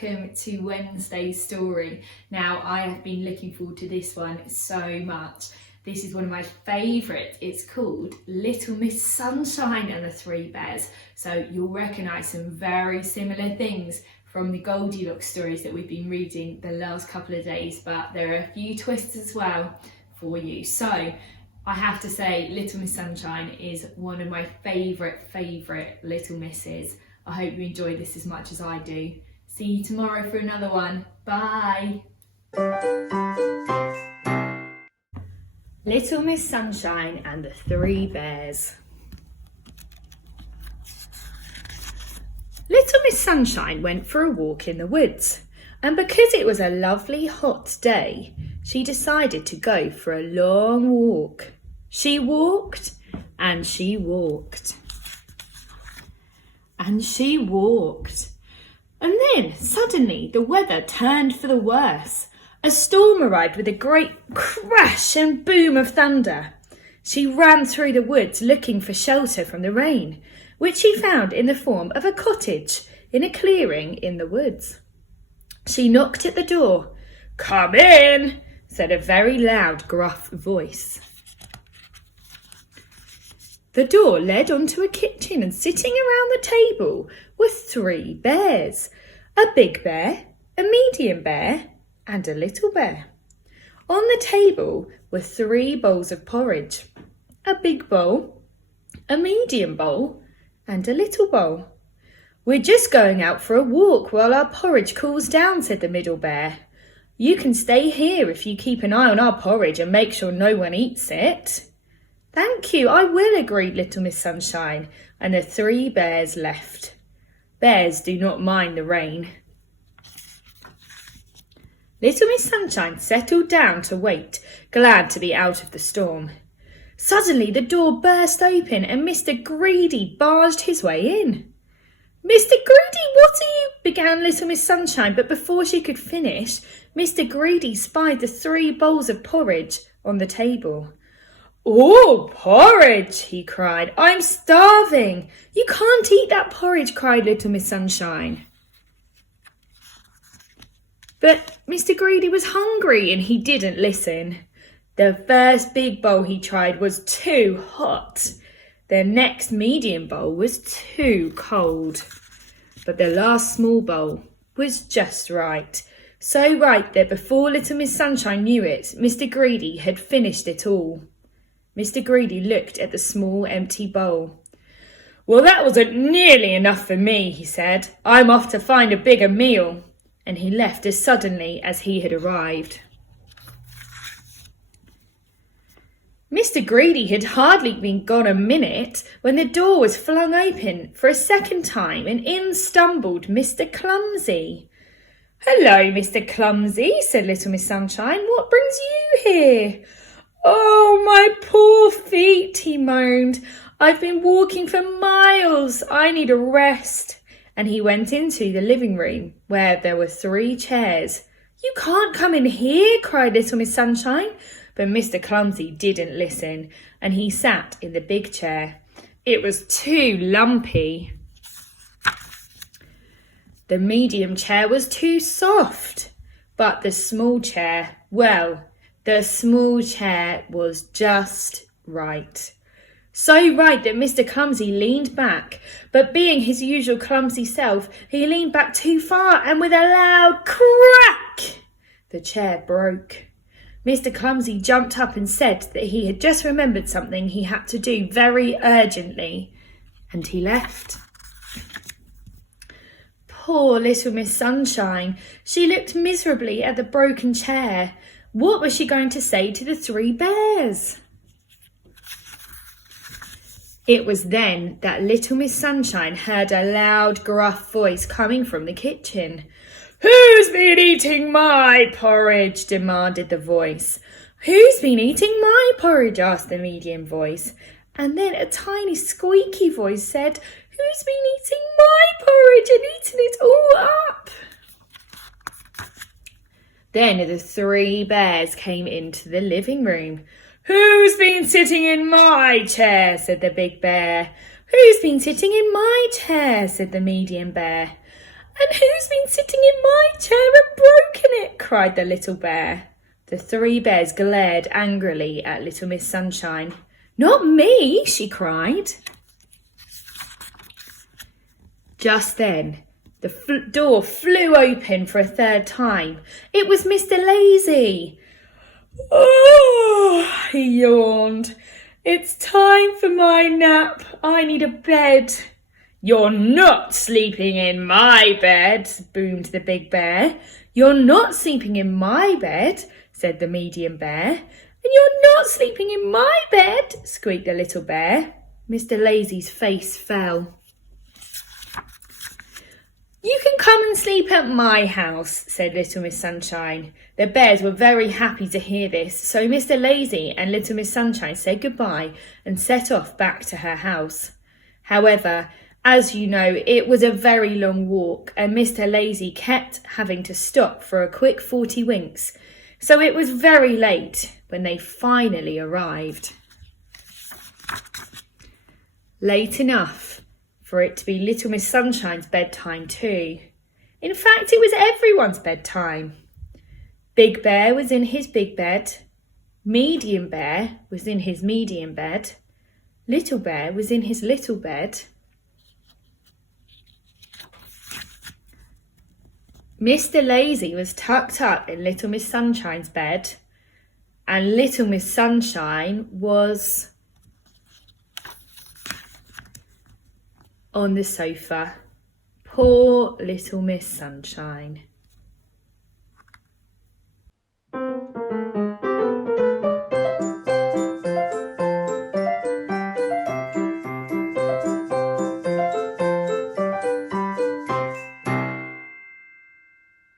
welcome to Wednesday's story. Now, I have been looking forward to this one so much. This is one of my favourites. It's called Little Miss Sunshine and the Three Bears. So you'll recognise some very similar things from the Goldilocks stories that we've been reading the last couple of days, but there are a few twists as well for you. So I have to say, Little Miss Sunshine is one of my favourite Little Misses. I hope you enjoy this as much as I do. See you tomorrow for another one. Bye. Little Miss Sunshine and the Three Bears. Little Miss Sunshine went for a walk in the woods, and because it was a lovely hot day, she decided to go for a long walk. She walked and she walked. And she walked. And then suddenly the weather turned for the worse. A storm arrived with a great crash and boom of thunder. She ran through the woods looking for shelter from the rain, which she found in the form of a cottage in a clearing in the woods. She knocked at the door. "Come in," said a very loud, gruff voice. The door led onto a kitchen, and sitting around the table were three bears: a big bear, a medium bear, and a little bear. On the table were three bowls of porridge: a big bowl, a medium bowl, and a little bowl. "We're just going out for a walk while our porridge cools down," said the middle bear. "You can stay here if you keep an eye on our porridge and make sure no one eats it." "Thank you, I will," agreed Little Miss Sunshine, and the three bears left. Bears do not mind the rain. Little Miss Sunshine settled down to wait, glad to be out of the storm. Suddenly the door burst open and Mr. Greedy barged his way in. "Mr. Greedy, what are you—" began Little Miss Sunshine, but before she could finish, Mr. Greedy spied the three bowls of porridge on the table. "Oh, porridge!" he cried. "I'm starving." "You can't eat that porridge," cried Little Miss Sunshine. But Mr. Greedy was hungry and he didn't listen. The first big bowl he tried was too hot. The next medium bowl was too cold. But the last small bowl was just right. So right that before Little Miss Sunshine knew it, Mr. Greedy had finished it all. Mr. Greedy looked at the small empty bowl. "Well, that wasn't nearly enough for me," he said. "I'm off to find a bigger meal." And he left as suddenly as he had arrived. Mr. Greedy had hardly been gone a minute when the door was flung open for a second time and in stumbled Mr. Clumsy. "Hello, Mr. Clumsy," said Little Miss Sunshine. "What brings you here?" "Oh, my poor feet," he moaned. "I've been walking for miles. I need a rest." And he went into the living room where there were three chairs. "You can't come in here," cried Little Miss Sunshine. But Mr. Clumsy didn't listen, and he sat in the big chair. It was too lumpy. The medium chair was too soft, but the small chair, well, the small chair was just right. So right that Mr. Clumsy leaned back, but being his usual clumsy self, he leaned back too far, and with a loud crack, the chair broke. Mr. Clumsy jumped up and said that he had just remembered something he had to do very urgently, and he left. Poor Little Miss Sunshine. She looked miserably at the broken chair. What was she going to say to the three bears? It was then that Little Miss Sunshine heard a loud, gruff voice coming from the kitchen. "Who's been eating my porridge?" demanded the voice. "Who's been eating my porridge?" asked the medium voice. And then a tiny squeaky voice said, "Who's been eating my porridge and eaten it all up?" Then the three bears came into the living room. "Who's been sitting in my chair?" said the big bear. "Who's been sitting in my chair?" said the medium bear. And who's been sitting in my chair and broken it? Cried the little bear. The three bears glared angrily at Little Miss Sunshine. Not me, she cried. Just then, the door flew open for a third time. It was Mr. Lazy. Oh, he yawned. It's time for my nap. I need a bed. You're not sleeping in my bed, boomed the big bear. You're not sleeping in my bed, said the medium bear. And you're not sleeping in my bed, squeaked the little bear. Mr. Lazy's face fell. You can come and sleep at my house, said Little Miss Sunshine. The bears were very happy to hear this, so Mr. Lazy and Little Miss Sunshine said goodbye and set off back to her house. However, as you know, it was a very long walk and Mr. Lazy kept having to stop for a quick 40 winks, so it was very late when they finally arrived. Late enough for it to be Little Miss Sunshine's bedtime too. In fact, it was everyone's bedtime. Big Bear was in his big bed. Medium Bear was in his medium bed. Little Bear was in his little bed. Mr. Lazy was tucked up in Little Miss Sunshine's bed, and Little Miss Sunshine was on the sofa. Poor Little Miss Sunshine.